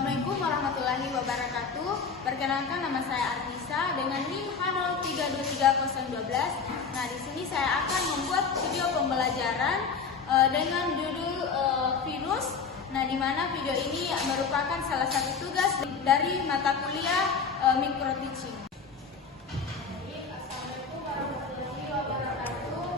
Assalamualaikum warahmatullahi wabarakatuh. Perkenalkan, nama saya Artisa dengan NIM H03230012. Nah, di sini saya akan membuat video pembelajaran dengan judul virus. Nah, di mana video ini merupakan salah satu tugas dari mata kuliah micro teaching. Assalamualaikum warahmatullahi wabarakatuh.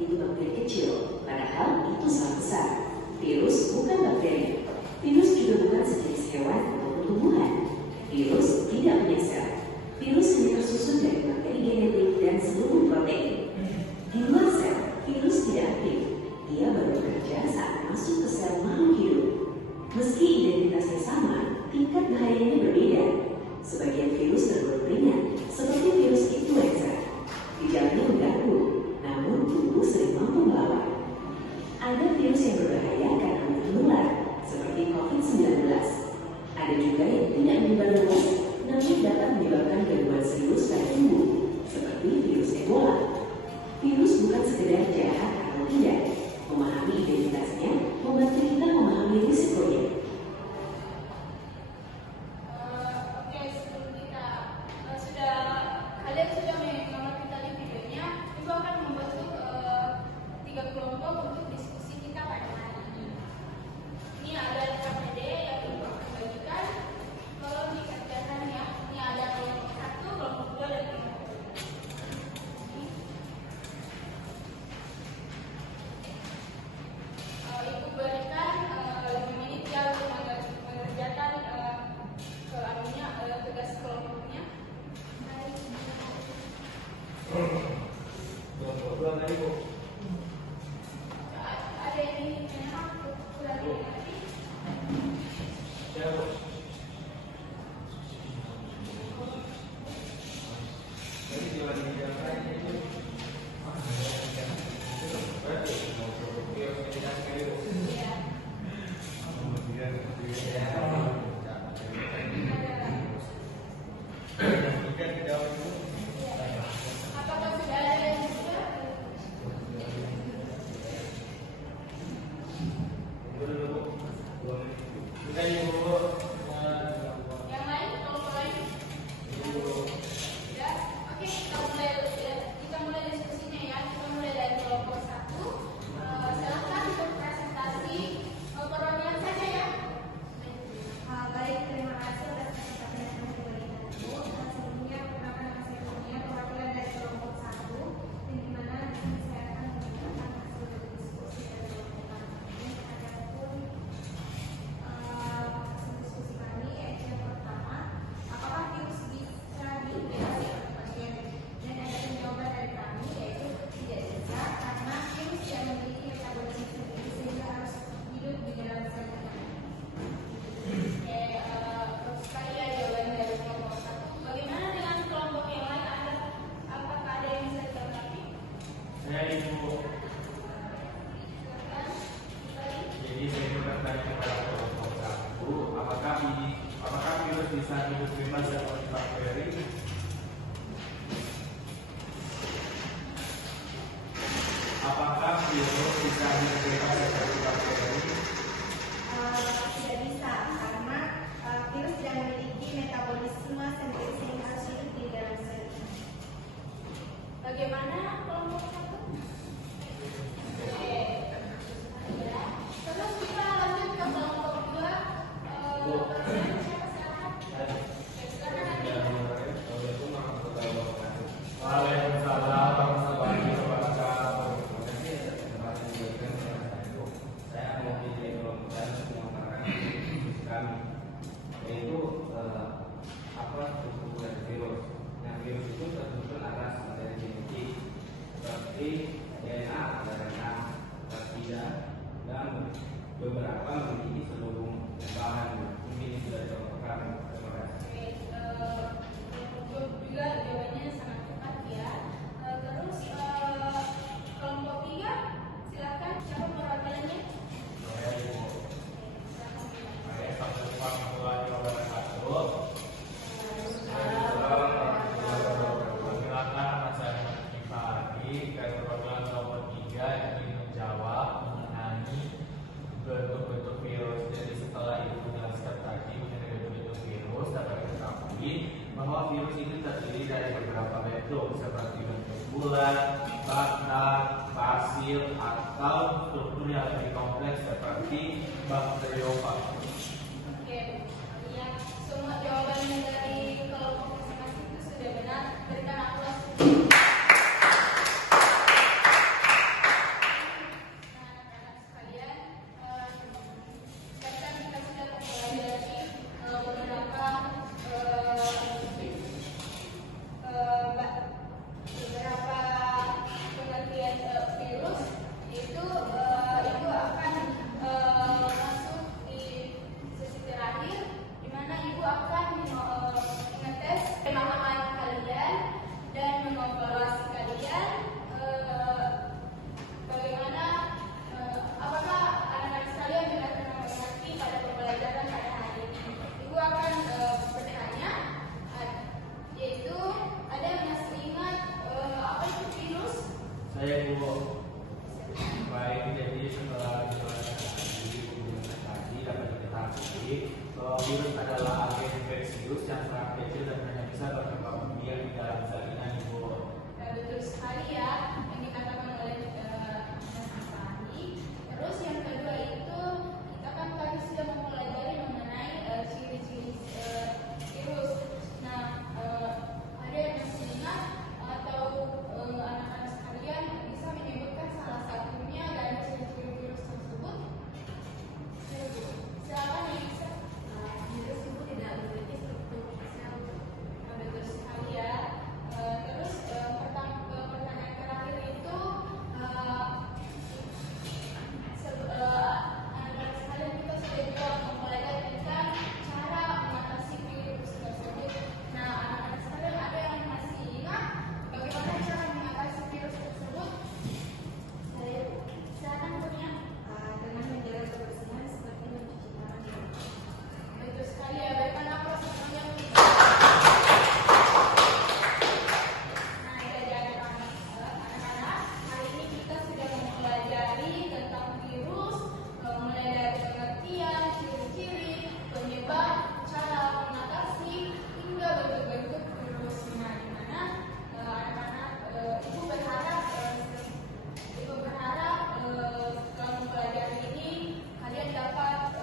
itu bakteri kecil, padahal itu sangat besar. Virus bukan bakteri. Virus juga bukan sejenis hewan atau tumbuhan. Virus tidak punya sel. Virus hanya tersusun dari materi genetik dan seluruh protein. Di luar sel, virus tidak aktif. Ia baru bekerja saat masuk ke sel makhluk hidup. Meski identitasnya sama, tingkat bahayanya berbeda. Sebagian virus tergolong ringan, seperti virus influenza. Gejalanya mengganggu, namun tubuh sering mampu melawan. Ada virus yang berbahaya karena menular, seperti COVID-19. Ada juga yang tidak menyebar luas, namun dapat menyebabkan gangguan serius pada tubuh, seperti virus Ebola. Virus bukan sekedar jahat atau tidak. Memahami identitasnya membantu kita memahami risikonya. Kalian sudah mengamati tadi videonya. Ibu akan membentuk 3 kelompok untuk diskusi kita pada hari ini. Ini ada KPD yang ibu akan bagikan. Kalau dikerjakan ya, ini ada kelompok 1, kelompok 2, dan kelompok 3. Ibu berikan 5 menit ya untuk mengerjakan tugas kelompoknya. Ada ini aku sudah diingatkan. Apakah sudah ada yang sudah? Yang lain, kelompok lain? Ya, oke, kita mulai diskusinya ya. Kita mulai dari kelompok 1. Silahkan berpresentasi perwakilan saja ya. Baik, terima kasih atas kesempatan yang diberikan Bu. Sebelumnya perkenalkan nama saya Kurnia, perwakilan dari kelompok 1, yang dimana di sini saya akan memberikan hasil dari diskusi dari kelompok kami. Adapun hasil diskusi kami yaitu yang pertama, apakah virus bisa diinfeksi oleh pasien? Dan ada jawaban dari kami yaitu tidak bisa, karena virus yang memiliki metabolisme sendiri sehingga harus hidup di dalam sel kita. Sekali ya jawaban dari kelompok 1. Bagaimana dengan kelompok yang lain? Apakah ada yang bisa ditanggapi? Saya Ibu. Jadi saya bertanya kepada kelompok 1, apakah virus bisa hidup bebas dari bakteri? Apakah virus bisa hidup bebas dari bakteri? Tidak bisa, karena virus tidak memiliki metabolisme sendiri sehingga harus hidup di dalam sel. Bagaimana kelompok 1? Terus kita lanjut ke kelompok 2. Waalaikumsalam warahmatullahi wabarakatuh. Saya mewakili kelompok kami, yaitu apa struktur dari virus. Yang virus itu tersusun atas materi genetik seperti DNA, RNA, peptida, dan beberapa memiliki seluruh bahan. Mungkin ini sudah dicontohkan. Terima kasih. Juga jawabannya sangat cepat ya. Terus kelompok 3, silakan siapa perwakilannya? Assalamualaikum warahmatullahi wabarakatuh. Perkenalkan nama saya Fahri, dari perwakilan kelompok 3 yang ingin menjawab mengenai bentuk-bentuk virus. Jadi setelah Ibu menjelaskan tadi mengenai bentuk-bentuk virus, dapat diketahui bahwa virus itu terdiri dari beberapa bentuk seperti bentuk bulat, bakar, basil, atau struktur yang lebih kompleks seperti bakteriofag. Oke, ya, semua jawaban dari kelompok masing-masing. sudah benar, berikan aplaus. Saya Bu. Baik, jadi setelah penjelasan tadi dapat diketahui bahwa virus adalah agen infeksius yang sangat kecil dan hanya bisa berkembang biak di dalam salinan Ibu. Betul sekali ya yang dikatakan oleh Mas Afandi. Terus yang kedua itu kita kan tadi sudah mempelajari mengenai ciri-ciri virus. Nah, ada yang masih ingat atau anak-anak sekalian bisa menyebutkan salah satunya dari ciri-ciri virus tersebut? Silakan yang bisa. Virus itu tidak memiliki struktur sel. Betul sekali ya. Terus pertanyaan terakhir itu anak-anak sekalian kita sudah juga mempelajari tentang cara mengatasi virus tersebut. Nah, anak-anak sekalian ada yang masih ingat bagaimana cara mengatasi virus tersebut? Saya Silakan punya. dengan menjaga kebersihan seperti mencuci tangan. Betul sekali ya. Berikan aplaus semuanya. Nah, jadi anak-anak, hari ini kita sudah mempelajari tentang virus, mulai dari pengertian, ciri-ciri, penyebab, cara mengatasi, hingga bentuk-bentuk virus. Nah, di mana anak-anak ibu berharap setelah mempelajari ini kalian dapat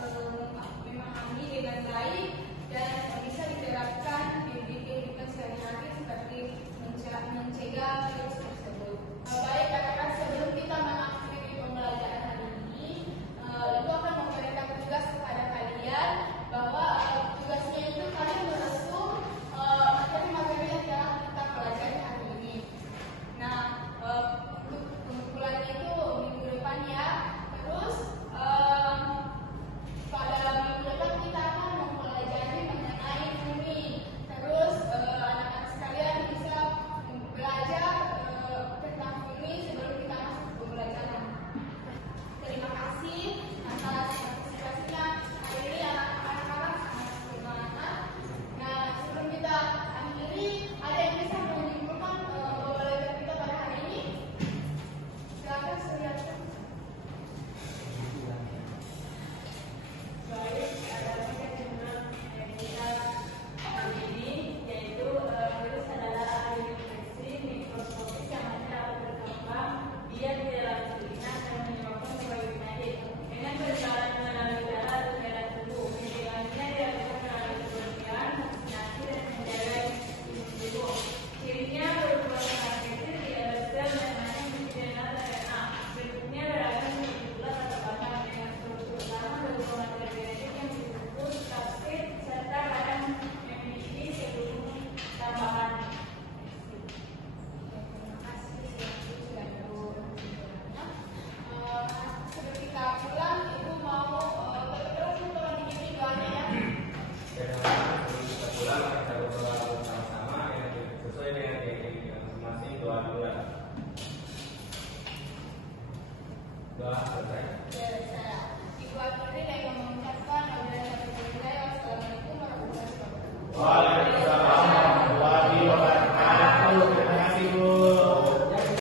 memahami dengan baik dan bisa diterapkan di kehidupan sehari-hari seperti mencegah virus tersebut. Baik, kakak sebelum kita mengakhiri pembelajaran hari ini, Ibu akan memberikan tugas kepada kalian bahwa tugasnya itu kalian meresum materi-materi yang telah kita pelajari hari ini. Nah, untuk pengumpulannya itu minggu depan ya. Terus pada minggu depan kita akan mempelajari mengenai bumi. Terus anak-anak sekalian bisa belajar tentang bumi sebelum kita masuk ke pembelajaran. Terima kasih atas partisipasinya. Hari ini anak-anak sangat semangat. Nah, sebelum kita akhiri, ada yang bisa menyimpulkan pembelajaran kita pada hari ini? Silakan Suryanto. Baik, ada tiga jurnal yang kita hari ini, yaitu virus adalah agen infeksi mikroskopis yang hanya dapat berkembang biak di dalam salinan dan menyebabkan berbagai penyakit dengan berjalan melalui darah atau cairan tubuh. Pencegahannya dilakukan melalui kebersihan, vaksinasi, dan menjaga imun tubuh. Cirinya berupa sangat kecil, tidak bersel dan hanya menjadi DNA. Bentuknya beragam seperti bulat atau kotak dengan struktur utama berupa materi genetik yang disebut kapsid serta kadang memiliki selubung tambahan. Terima kasih sudah berbicara. Sebelum kita pulang, Ibu mau terus tolong dikirim doanya ya. Dan sebelum kita pulang kita berdoa bersama-sama yang sesuai dengan keyakinan masing-masing doa. Doa